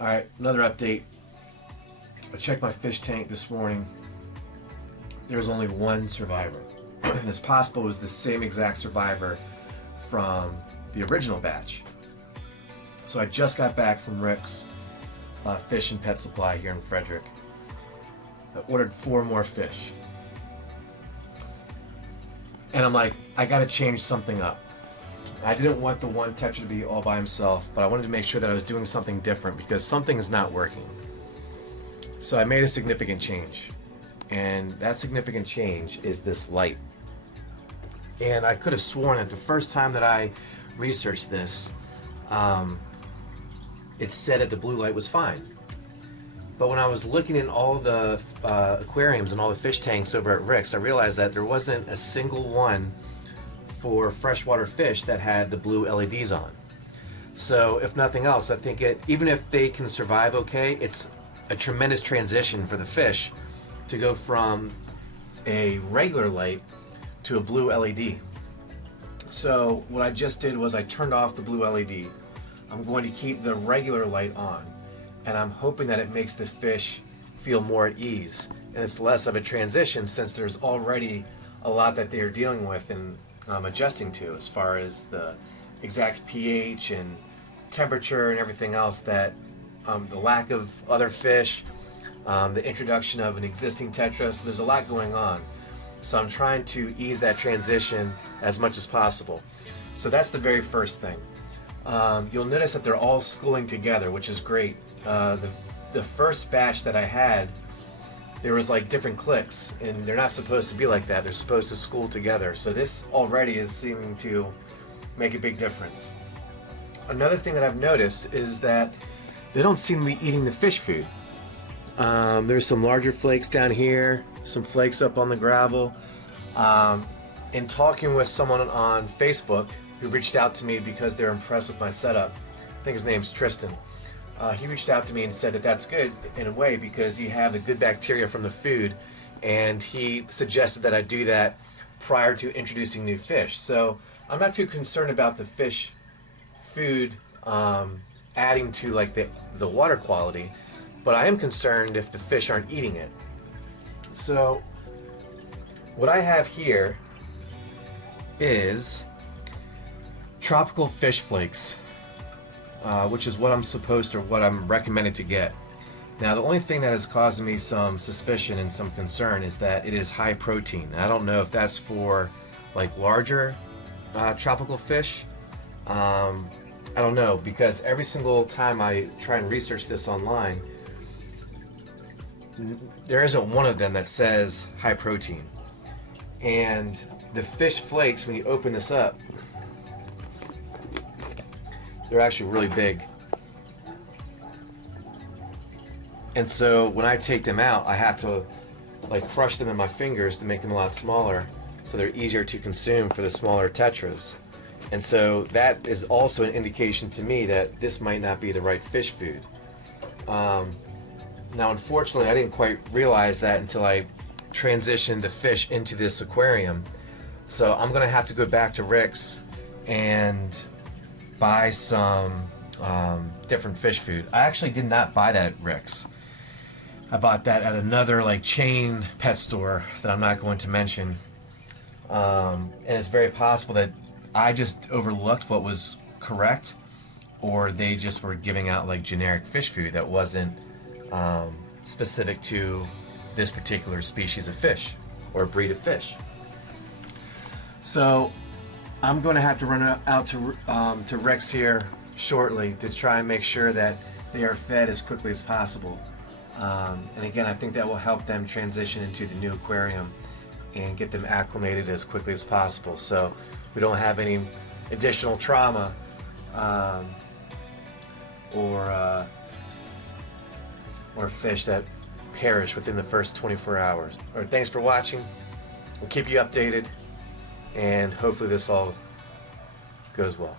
Alright, another update. I checked my fish tank this morning. There was only one survivor. And it's possible it was the same exact survivor from the original batch. So I just got back from Rick's Fish and Pet Supply here in Frederick. I ordered 4 more fish. And I'm like, I gotta change something up. I didn't want the one Tetra to be all by himself, but I wanted to make sure that I was doing something different because something is not working. So I made a significant change. And that significant change is this light. And I could have sworn that the first time that I researched this, it said that the blue light was fine. But when I was looking in all the aquariums and all the fish tanks over at Rick's, I realized that there wasn't a single one for freshwater fish that had the blue LEDs on. So if nothing else, I think even if they can survive okay, it's a tremendous transition for the fish to go from a regular light to a blue LED. So what I just did was I turned off the blue LED. I'm going to keep the regular light on, and I'm hoping that it makes the fish feel more at ease, and it's less of a transition since there's already a lot that they're dealing with and adjusting to as far as the exact pH and temperature and everything else, that the lack of other fish, the introduction of an existing Tetra, so there's a lot going on. So I'm trying to ease that transition as much as possible. So that's the very first thing. You'll notice that they're all schooling together, which is great. The first batch that I had, there was like different cliques, and they're not supposed to be like that. They're supposed to school together. So this already is seeming to make a big difference. Another thing that I've noticed is that they don't seem to be eating the fish food. There's some larger flakes down here, some flakes up on the gravel. In talking with someone on Facebook who reached out to me because they're impressed with my setup, I think his name's Tristan. He reached out to me and said that that's good in a way because you have the good bacteria from the food, and he suggested that I do that prior to introducing new fish. So I'm not too concerned about the fish food adding to like the water quality, but I am concerned if the fish aren't eating it. So what I have here is tropical fish flakes, which is what I'm supposed to, what I'm recommended to get. Now the only thing that is causing me some suspicion and some concern is that it is high protein. I don't know if that's for like larger tropical fish. I don't know, because every single time I try and research this online, there isn't one of them that says high protein. And the fish flakes, when you open this up, they're actually really big. And so when I take them out, I have to like crush them in my fingers to make them a lot smaller, so they're easier to consume for the smaller tetras. And so that is also an indication to me that this might not be the right fish food. Now unfortunately I didn't quite realize that until I transitioned the fish into this aquarium. So I'm gonna have to go back to Rick's and buy some different fish food. I actually did not buy that at Rick's. I bought that at another like chain pet store that I'm not going to mention. And it's very possible that I just overlooked what was correct, or they just were giving out like generic fish food that wasn't specific to this particular species of fish or breed of fish. So I'm going to have to run out to Rick's here shortly to try and make sure that they are fed as quickly as possible. And again, I think that will help them transition into the new aquarium and get them acclimated as quickly as possible, so we don't have any additional trauma or fish that perish within the first 24 hours. All right, thanks for watching. We'll keep you updated, and hopefully this all goes well.